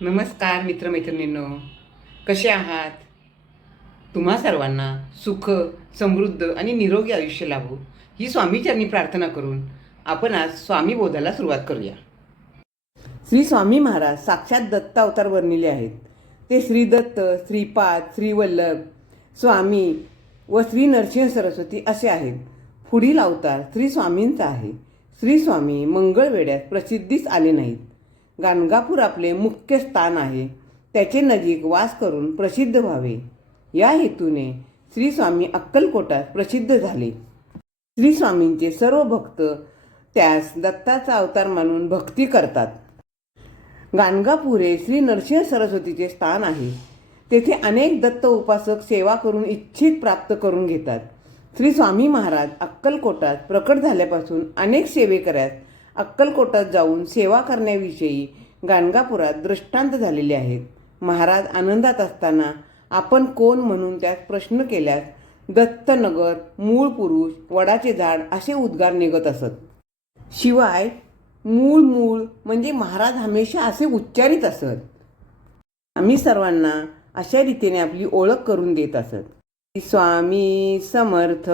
नमस्कार मित्रमैत्रिणींनो, कसे आहात? तुम्हा सर्वांना सुख, समृद्ध आणि निरोगी आयुष्य लाभो ही स्वामीचरणी प्रार्थना करून आपण आज स्वामी बोधाला सुरुवात करूया. श्री स्वामी महाराज साक्षात दत्त अवतार वर्णिले आहेत. ते श्री दत्त, श्रीपाद, श्रीवल्लभ, स्वामी व श्री नरसिंह सरस्वती असे आहेत. पुढील अवतार श्री स्वामींचा आहे. श्री स्वामी मंगळवेढ्यात प्रसिद्धीस आले नाहीत. गाणगापूर आपले मुख्य स्थान आहे. त्याचे नजीक वास करून प्रसिद्ध व्हावे या हेतूने श्री स्वामी अक्कलकोटात प्रसिद्ध झाले. श्री स्वामींचे सर्व भक्त त्यास दत्ताचा अवतार मानून भक्ती करतात. गाणगापूर हे श्री नरसिंह सरस्वतीचे स्थान आहे. तेथे अनेक दत्त उपासक सेवा करून इच्छित प्राप्त करून घेतात. श्री स्वामी महाराज अक्कलकोटात प्रकट झाल्यापासून अनेक सेवेकऱ्यास अक्कलकोटात जाऊन सेवा करण्याविषयी गाणगापुरात दृष्टांत झालेले आहेत. महाराज आनंदात असताना आपण कोण म्हणून त्यास प्रश्न केल्यास दत्तनगर, मूळ पुरुष, वडाचे झाड असे उद्गार निघत असत. शिवाय मूळ मूळ म्हणजे महाराज हमेशा असे उच्चारित असत. आम्ही सर्वांना अशा रीतीने आपली ओळख करून देत असत. स्वामी समर्थ.